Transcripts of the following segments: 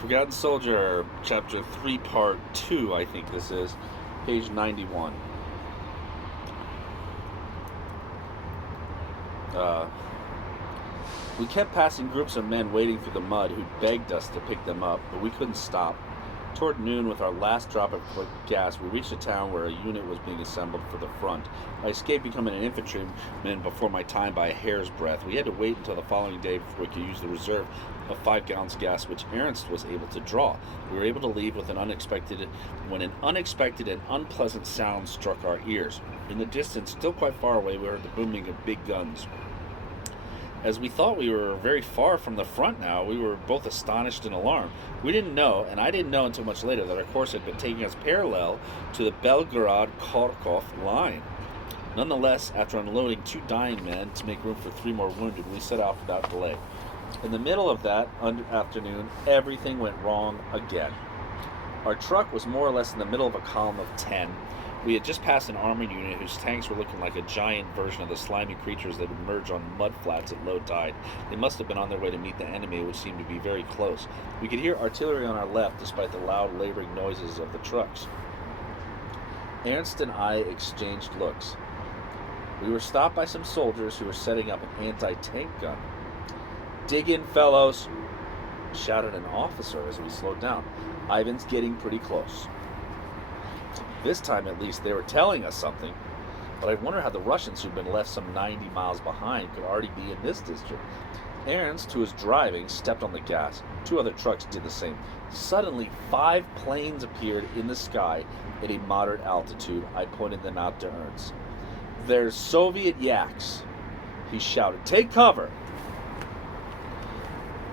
Forgotten Soldier, Chapter 3, Part 2, I think this is, page 91. Uh, we kept passing groups of men wading through the mud who begged us to pick them up, but we couldn't stop. Toward noon, with our last drop of gas, we reached a town where a unit was being assembled for the front. I escaped becoming an infantryman before my time by a hair's breadth. We had to wait until the following day before we could use the reserve of 5 gallons of gas, which Ernst was able to draw. We were able to leave when an unexpected and unpleasant sound struck our ears. In the distance, still quite far away, we heard the booming of big guns. As we thought we were very far from the front now, we were both astonished and alarmed. We didn't know, and I didn't know until much later, that our course had been taking us parallel to the Belgorod-Kharkov line. Nonetheless, after unloading 2 dying men to make room for 3 more wounded, we set out without delay. In the middle of that afternoon, everything went wrong again. Our truck was more or less in the middle of a column of 10. We had just passed an armored unit whose tanks were looking like a giant version of the slimy creatures that emerge on mud flats at low tide. They must have been on their way to meet the enemy, which seemed to be very close. We could hear artillery on our left, despite the loud, laboring noises of the trucks. Ernst and I exchanged looks. We were stopped by some soldiers who were setting up an anti-tank gun. "Dig in, fellows!" shouted an officer as we slowed down. "Ivan's getting pretty close." This time, at least, they were telling us something. But I wonder how the Russians, who'd been left some 90 miles behind, could already be in this district. Ernst, who was driving, stepped on the gas. 2 other trucks did the same. Suddenly, 5 planes appeared in the sky at a moderate altitude. I pointed them out to Ernst. "There's Soviet Yaks," he shouted. "Take cover!"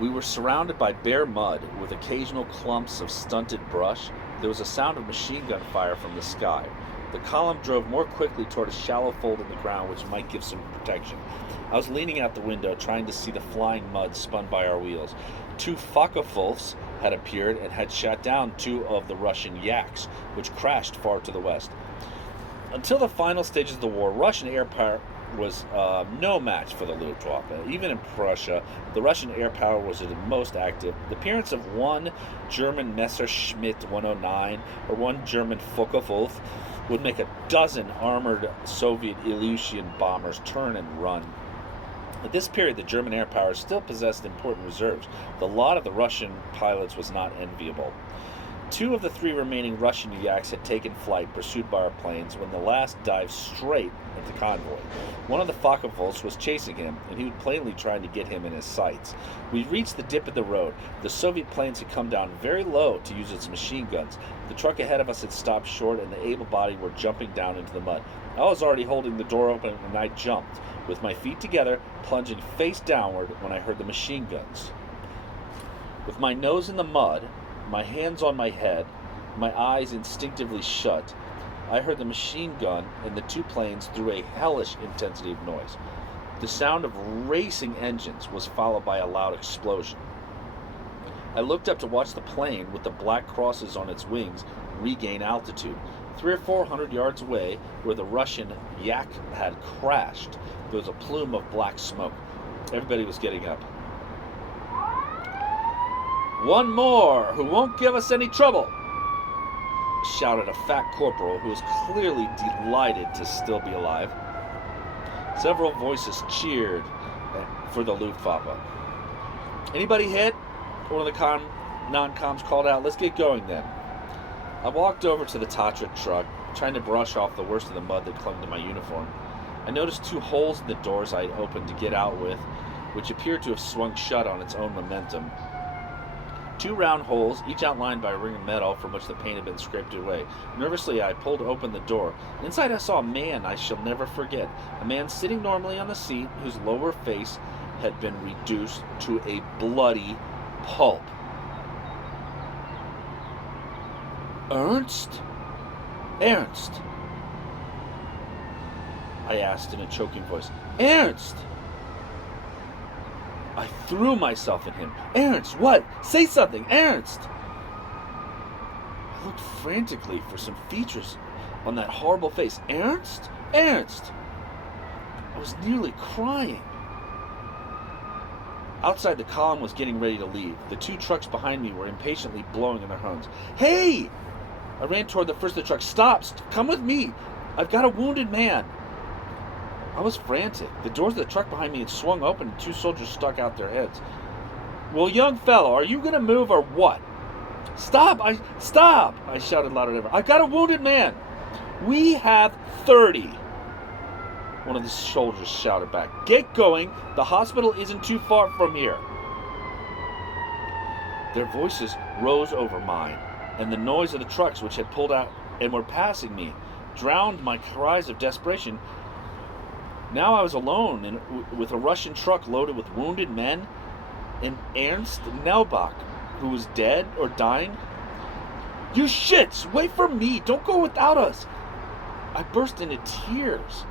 We were surrounded by bare mud, with occasional clumps of stunted brush. There was a sound of machine gun fire from the sky. The column drove more quickly toward a shallow fold in the ground which might give some protection. I was leaning out the window, trying to see the flying mud spun by our wheels. 2 Focke-Wulfs had appeared and had shot down 2 of the Russian Yaks, which crashed far to the west. Until the final stages of the war, Russian air power was no match for the Luftwaffe. Even in Prussia, the Russian air power was at its most active. The appearance of 1 German Messerschmitt 109 or 1 German Focke-Wulf would make a dozen armored Soviet Ilyushin bombers turn and run. At this period, the German air power still possessed important reserves. The lot of the Russian pilots was not enviable. 2 of the 3 remaining Russian Yaks had taken flight, pursued by our planes, when the last dived straight at the convoy. 1 of the Focke-Wulfs was chasing him, and he was plainly trying to get him in his sights. We reached the dip of the road. The Soviet planes had come down very low to use its machine guns. The truck ahead of us had stopped short, and the able-bodied were jumping down into the mud. I was already holding the door open, and I jumped, with my feet together, plunging face downward when I heard the machine guns. With my nose in the mud, my hands on my head, my eyes instinctively shut, I heard the machine gun and the 2 planes through a hellish intensity of noise. The sound of racing engines was followed by a loud explosion. I looked up to watch the plane, with the black crosses on its wings, regain altitude. 300 or 400 yards away, where the Russian Yak had crashed, there was a plume of black smoke. Everybody was getting up. "One more, who won't give us any trouble," shouted a fat corporal who was clearly delighted to still be alive. Several voices cheered for the Luftwaffe. "Anybody hit?" One of the non-coms called out. "Let's get going then." I walked over to the Tatra truck, trying to brush off the worst of the mud that clung to my uniform. I noticed 2 holes in the doors I had opened to get out with, which appeared to have swung shut on its own momentum. 2 round holes, each outlined by a ring of metal from which the paint had been scraped away. Nervously, I pulled open the door. Inside, I saw a man I shall never forget. A man sitting normally on the seat, whose lower face had been reduced to a bloody pulp. "Ernst? Ernst?" I asked in a choking voice. "Ernst!" I threw myself at him. "Ernst, what? Say something, Ernst!" I looked frantically for some features on that horrible face. "Ernst? Ernst!" I was nearly crying. Outside, the column was getting ready to leave. The 2 trucks behind me were impatiently blowing in their horns. "Hey!" I ran toward the first of the trucks. "Stop! Come with me! I've got a wounded man!" I was frantic. The doors of the truck behind me had swung open and 2 soldiers stuck out their heads. "Well, young fellow, are you going to move or what?" Stop! Stop! I shouted louder than ever. "I've got a wounded man!" "We have 30. One of the soldiers shouted back. "Get going. The hospital isn't too far from here." Their voices rose over mine, and the noise of the trucks which had pulled out and were passing me drowned my cries of desperation. Now I was alone with a Russian truck loaded with wounded men and Ernst Nelbach, who was dead or dying. "You shits! Wait for me! Don't go without us!" I burst into tears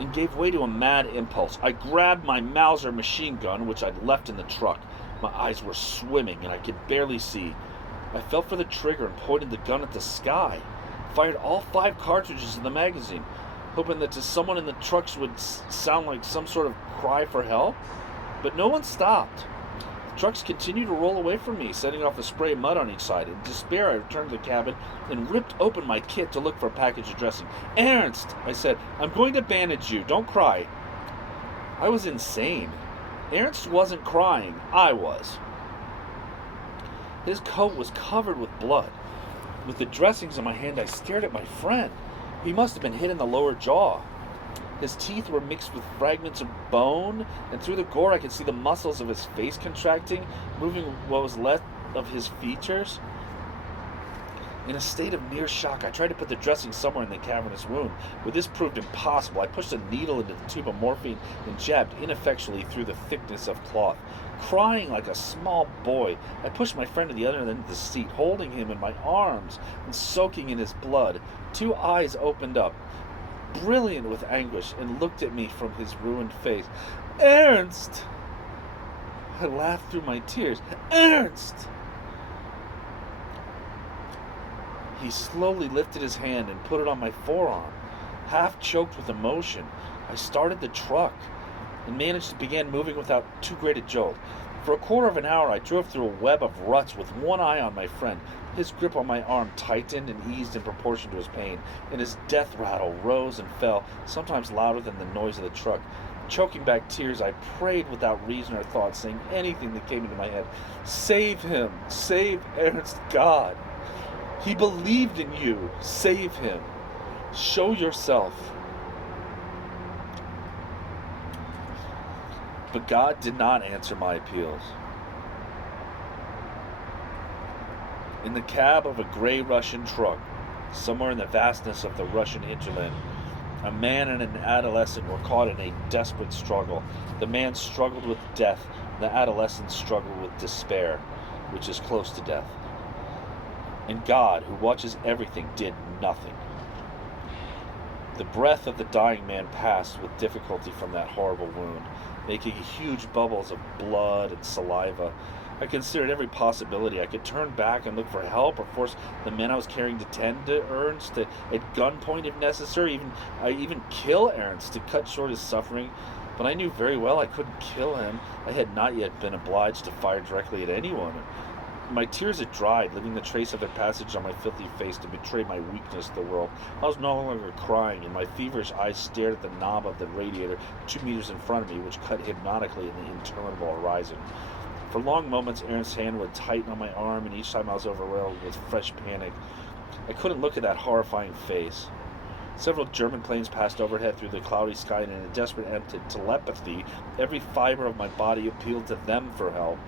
and gave way to a mad impulse. I grabbed my Mauser machine gun, which I'd left in the truck. My eyes were swimming and I could barely see. I felt for the trigger and pointed the gun at the sky. Fired all 5 cartridges in the magazine, hoping that to someone in the trucks would sound like some sort of cry for help. But no one stopped. The trucks continued to roll away from me, setting off a spray of mud on each side. In despair, I returned to the cabin and ripped open my kit to look for a package of dressing. "Ernst," I said, "I'm going to bandage you. Don't cry." I was insane. Ernst wasn't crying. I was. His coat was covered with blood. With the dressings in my hand, I stared at my friend. He must have been hit in the lower jaw. His teeth were mixed with fragments of bone, and through the gore I could see the muscles of his face contracting, moving what was left of his features. In a state of near shock, I tried to put the dressing somewhere in the cavernous wound, but this proved impossible. I pushed a needle into the tube of morphine and jabbed ineffectually through the thickness of cloth. Crying like a small boy, I pushed my friend to the other end of the seat, holding him in my arms and soaking in his blood. 2 eyes opened up, brilliant with anguish, and looked at me from his ruined face. "Ernst!" I laughed through my tears. "Ernst!" He slowly lifted his hand and put it on my forearm. Half choked with emotion, I started the truck and managed to begin moving without too great a jolt. For a quarter of an hour, I drove through a web of ruts with one eye on my friend. His grip on my arm tightened and eased in proportion to his pain, and his death rattle rose and fell, sometimes louder than the noise of the truck. Choking back tears, I prayed without reason or thought, saying anything that came into my head. "Save him! Save Ernst, God! He believed in you! Save him! Show yourself!" But God did not answer my appeals. In the cab of a gray Russian truck, somewhere in the vastness of the Russian hinterland, a man and an adolescent were caught in a desperate struggle. The man struggled with death, and the adolescent struggled with despair, which is close to death. And God, who watches everything, did nothing. The breath of the dying man passed with difficulty from that horrible wound, making huge bubbles of blood and saliva. I considered every possibility. I could turn back and look for help, or force the men I was carrying to tend to Ernst at gunpoint if necessary. I even kill Ernst to cut short his suffering. But I knew very well I couldn't kill him. I had not yet been obliged to fire directly at anyone. My tears had dried, leaving the trace of their passage on my filthy face to betray my weakness to the world. I was no longer crying, and my feverish eyes stared at the knob of the radiator 2 meters in front of me, which cut hypnotically in the interminable horizon. For long moments, Ernst's hand would tighten on my arm, and each time I was overwhelmed with fresh panic. I couldn't look at that horrifying face. Several German planes passed overhead through the cloudy sky, and in a desperate attempt at telepathy, every fiber of my body appealed to them for help.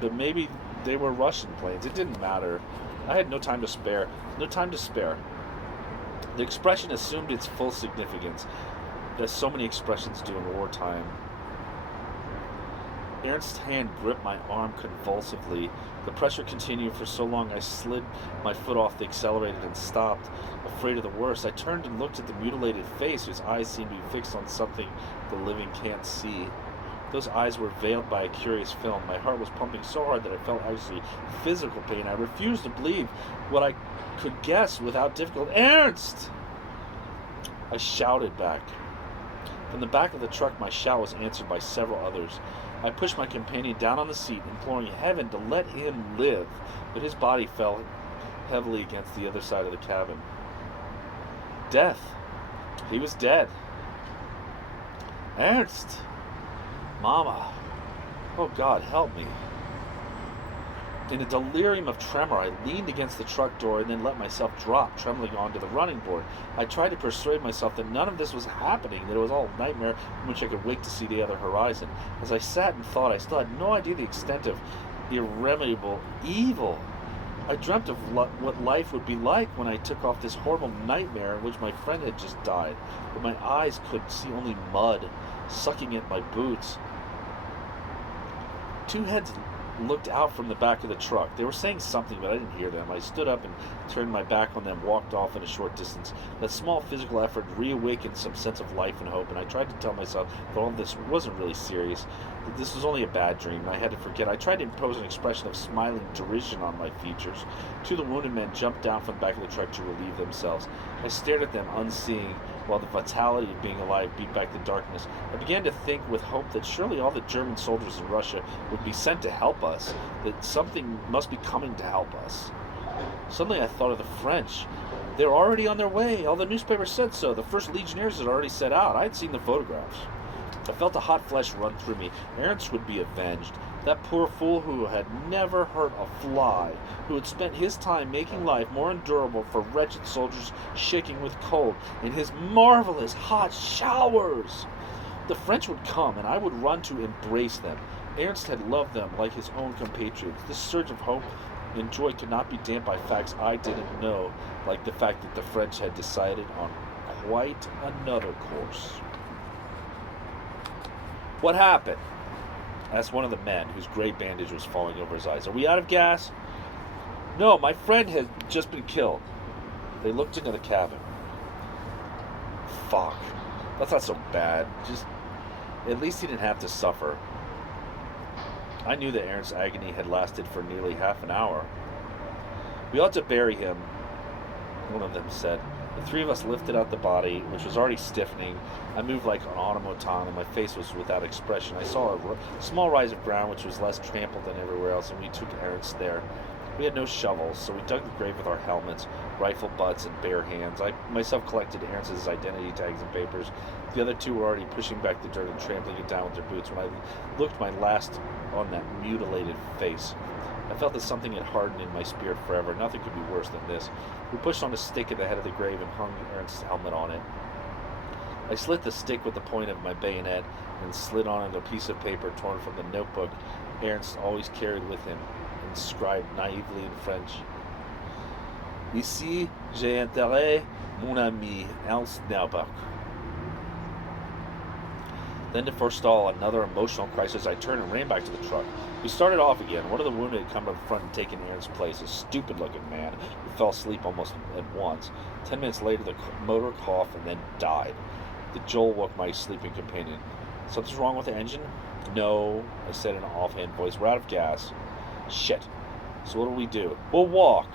But maybe they were Russian planes. It didn't matter. I had no time to spare. No time to spare. The expression assumed its full significance, as so many expressions do in wartime. Ernst's hand gripped my arm convulsively. The pressure continued for so long I slid my foot off the accelerator and stopped, afraid of the worst. I turned and looked at the mutilated face, whose eyes seemed to be fixed on something the living can't see. Those eyes were veiled by a curious film. My heart was pumping so hard that I felt actually physical pain. I refused to believe what I could guess without difficulty. "Ernst!" I shouted back. From the back of the truck, my shout was answered by several others. I pushed my companion down on the seat, imploring heaven to let him live, but his body fell heavily against the other side of the cabin. Death. He was dead. Ernst! Mama! Oh God, help me. In a delirium of tremor, I leaned against the truck door and then let myself drop, trembling onto the running board. I tried to persuade myself that none of this was happening, that it was all a nightmare from which I could wake to see the other horizon. As I sat and thought, I still had no idea the extent of irremediable evil. I dreamt of what life would be like when I took off this horrible nightmare in which my friend had just died, but my eyes could see only mud sucking at my boots. Two heads looked out from the back of the truck. They were saying something, but I didn't hear them. I stood up and turned my back on them, walked off in a short distance. That small physical effort reawakened some sense of life and hope, and I tried to tell myself that all this wasn't really serious, that this was only a bad dream. I had to forget. I tried to impose an expression of smiling derision on my features. Two of the wounded men jumped down from the back of the truck to relieve themselves. I stared at them, unseeing, while the vitality of being alive beat back the darkness. I began to think with hope that surely all the German soldiers in Russia would be sent to help us, that something must be coming to help us. Suddenly I thought of the French. They were already on their way. All the newspapers said so. The first legionnaires had already set out. I had seen the photographs. I felt a hot flush run through me. Ernst would be avenged. That poor fool who had never hurt a fly, who had spent his time making life more endurable for wretched soldiers shaking with cold in his marvelous hot showers. The French would come, and I would run to embrace them. Ernst had loved them like his own compatriots. This surge of hope and joy could not be damped by facts I didn't know, like the fact that the French had decided on quite another course. What happened? Asked one of the men, whose gray bandage was falling over his eyes. Are we out of gas? No, my friend had just been killed. They looked into the cabin. Fuck. That's not so bad. Just, at least he didn't have to suffer. I knew that Ernst's agony had lasted for nearly half an hour. We ought to bury him, one of them said. The three of us lifted out the body, which was already stiffening. I moved like an automaton, and my face was without expression. I saw a small rise of ground, which was less trampled than everywhere else, and we took Ernst there. We had no shovels, so we dug the grave with our helmets, rifle butts, and bare hands. I myself collected Ernst's identity tags and papers. The other two were already pushing back the dirt and trampling it down with their boots when I looked my last on that mutilated face. I felt that something had hardened in my spirit forever. Nothing could be worse than this. We pushed on a stick at the head of the grave and hung Ernst's helmet on it. I slit the stick with the point of my bayonet and slid on it a piece of paper torn from the notebook Ernst always carried with him, inscribed naively in French. Ici, j'ai enterré mon ami Ernst Neubach. Then, to forestall another emotional crisis, I turned and ran back to the truck. We started off again. One of the wounded had come to the front and taken Ernst's place, a stupid-looking man who fell asleep almost at once. 10 minutes later, the motor coughed and then died. The Joel woke my sleeping companion. Something's wrong with the engine? No, I said in an offhand voice. We're out of gas. Shit. So what do we do? We'll walk.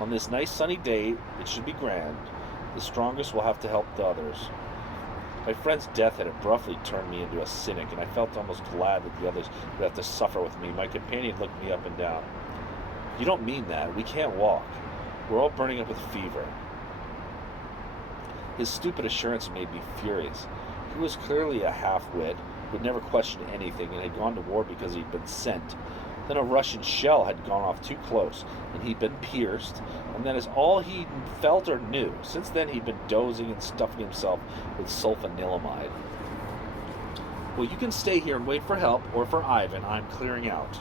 On this nice sunny day, it should be grand. The strongest will have to help the others. My friend's death had abruptly turned me into a cynic, and I felt almost glad that the others would have to suffer with me. My companion looked me up and down. You don't mean that. We can't walk. We're all burning up with fever. His stupid assurance made me furious. He was clearly a half-wit who had never questioned anything and had gone to war because he'd been sent. Then a Russian shell had gone off too close, and he'd been pierced, and that is all he felt or knew. Since then, he'd been dozing and stuffing himself with sulfanilamide. Well, you can stay here and wait for help, or for Ivan. I'm clearing out.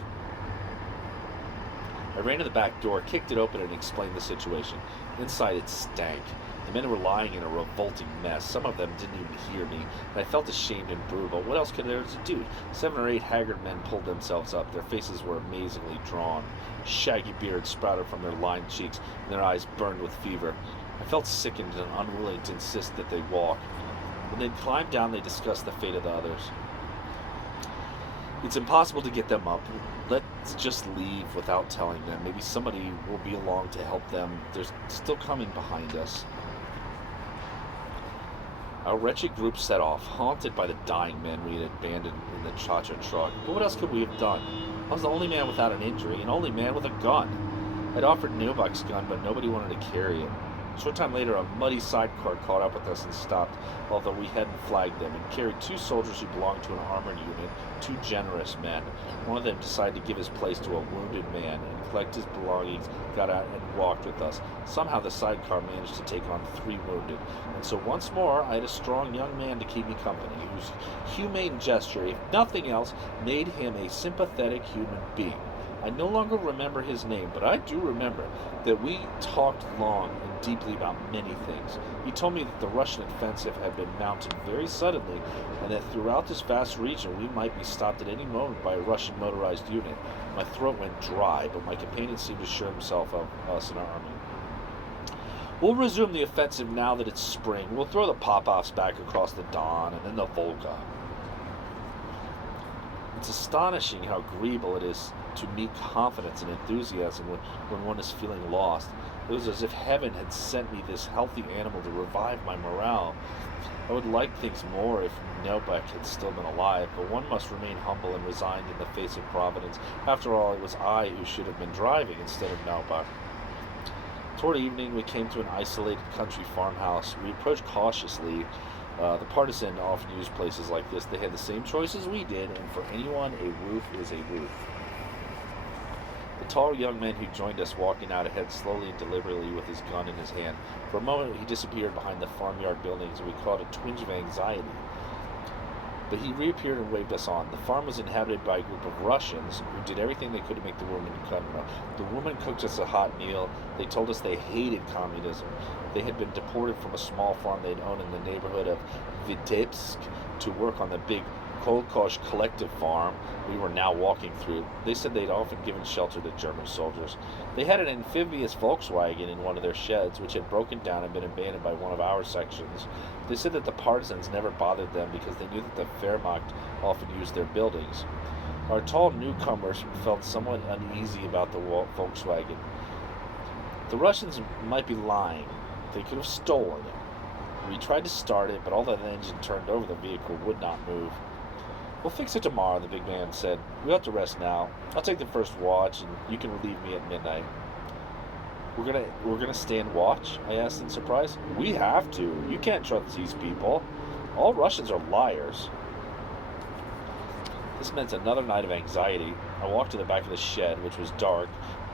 I ran to the back door, kicked it open, and explained the situation. Inside, it stank. The men were lying in a revolting mess. Some of them didn't even hear me, and I felt ashamed and brutal. What else could there do? 7 or 8 haggard men pulled themselves up. Their faces were amazingly drawn. Shaggy beards sprouted from their lined cheeks, and their eyes burned with fever. I felt sickened and unwilling to insist that they walk. When they climbed down, they discussed the fate of the others. It's impossible to get them up. Let's just leave without telling them. Maybe somebody will be along to help them. They're still coming behind us. Our wretched group set off, haunted by the dying men we had abandoned in the Cha-Cha truck. But what else could we have done? I was the only man without an injury, and only man with a gun. I'd offered Novak's gun, but nobody wanted to carry it. A short time later, a muddy sidecar caught up with us and stopped, although we hadn't flagged them, and carried two soldiers who belonged to an armored unit, two generous men. One of them decided to give his place to a wounded man and collect his belongings, got out, and walked with us. Somehow the sidecar managed to take on 3 wounded, and so once more I had a strong young man to keep me company, whose humane gesture, if nothing else, made him a sympathetic human being. I no longer remember his name, but I do remember that we talked long and deeply about many things. He told me that the Russian offensive had been mounted very suddenly, and that throughout this vast region we might be stopped at any moment by a Russian motorized unit. My throat went dry, but my companion seemed to assure himself of us and our army. We'll resume the offensive now that it's spring. We'll throw the Popovs back across the Don and then the Volga. It's astonishing how agreeable it is to meet confidence and enthusiasm when one is feeling lost. It was as if heaven had sent me this healthy animal to revive my morale. I would like things more if Novak had still been alive, but one must remain humble and resigned in the face of Providence. After all, it was I who should have been driving instead of Novak. Toward evening, we came to an isolated country farmhouse. We approached cautiously. The partisan often used places like this. They had the same choice as we did, and for anyone, a roof is a roof. The tall young man who joined us walking out ahead slowly and deliberately with his gun in his hand. For a moment he disappeared behind the farmyard buildings, and we caught a twinge of anxiety. But he reappeared and waved us on. The farm was inhabited by a group of Russians who did everything they could to make the woman comfortable. The woman cooked us a hot meal. They told us they hated communism. They had been deported from a small farm they'd owned in the neighborhood of Vitebsk to work on the big Kolkosh collective farm we were now walking through. They said they'd often given shelter to German soldiers. They had an amphibious Volkswagen in one of their sheds, which had broken down and been abandoned by one of our sections. They said that the partisans never bothered them because they knew that the Wehrmacht often used their buildings. Our tall newcomers felt somewhat uneasy about the Volkswagen. The Russians might be lying. They could have stolen it. We tried to start it, but although the engine turned over, the vehicle would not move. We'll fix it tomorrow, the big man said. We have to rest now. I'll take the first watch, and you can relieve me at midnight. We're gonna stand watch? I asked in surprise. We have to. You can't trust these people. All Russians are liars. This meant another night of anxiety. I walked to the back of the shed, which was dark.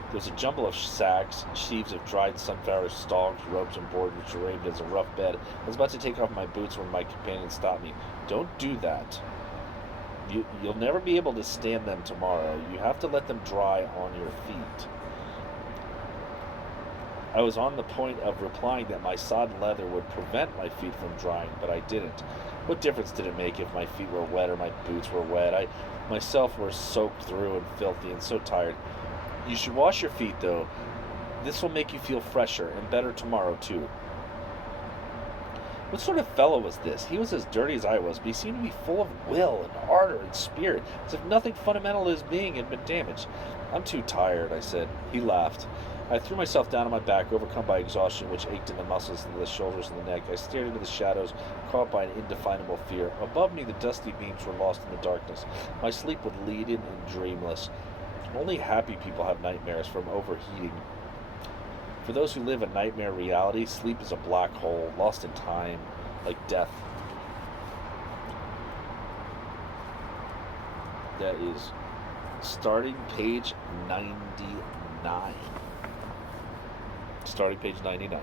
There was a jumble of sacks, sheaves of dried sunflower stalks, ropes, and board which arranged as a rough bed. I was about to take off my boots when my companion stopped me. Don't do that. You'll never be able to stand them tomorrow. You have to let them dry on your feet. I was on the point of replying that my sodden leather would prevent my feet from drying, but I didn't. What difference did it make if my feet were wet or my boots were wet? I myself were soaked through and filthy and so tired. You should wash your feet, though. This will make you feel fresher and better tomorrow, too. What sort of fellow was this? He was as dirty as I was, but he seemed to be full of will and ardor and spirit, as if nothing fundamental in his being had been damaged. I'm too tired, I said. He laughed. I threw myself down on my back, overcome by exhaustion which ached in the muscles of the shoulders and the neck. I stared into the shadows, caught by an indefinable fear. Above me, the dusty beams were lost in the darkness. My sleep was leaden and dreamless. Only happy people have nightmares from overheating. For those who live a nightmare reality, sleep is a black hole, lost in time, like death. That is starting page 99. Starting page 99.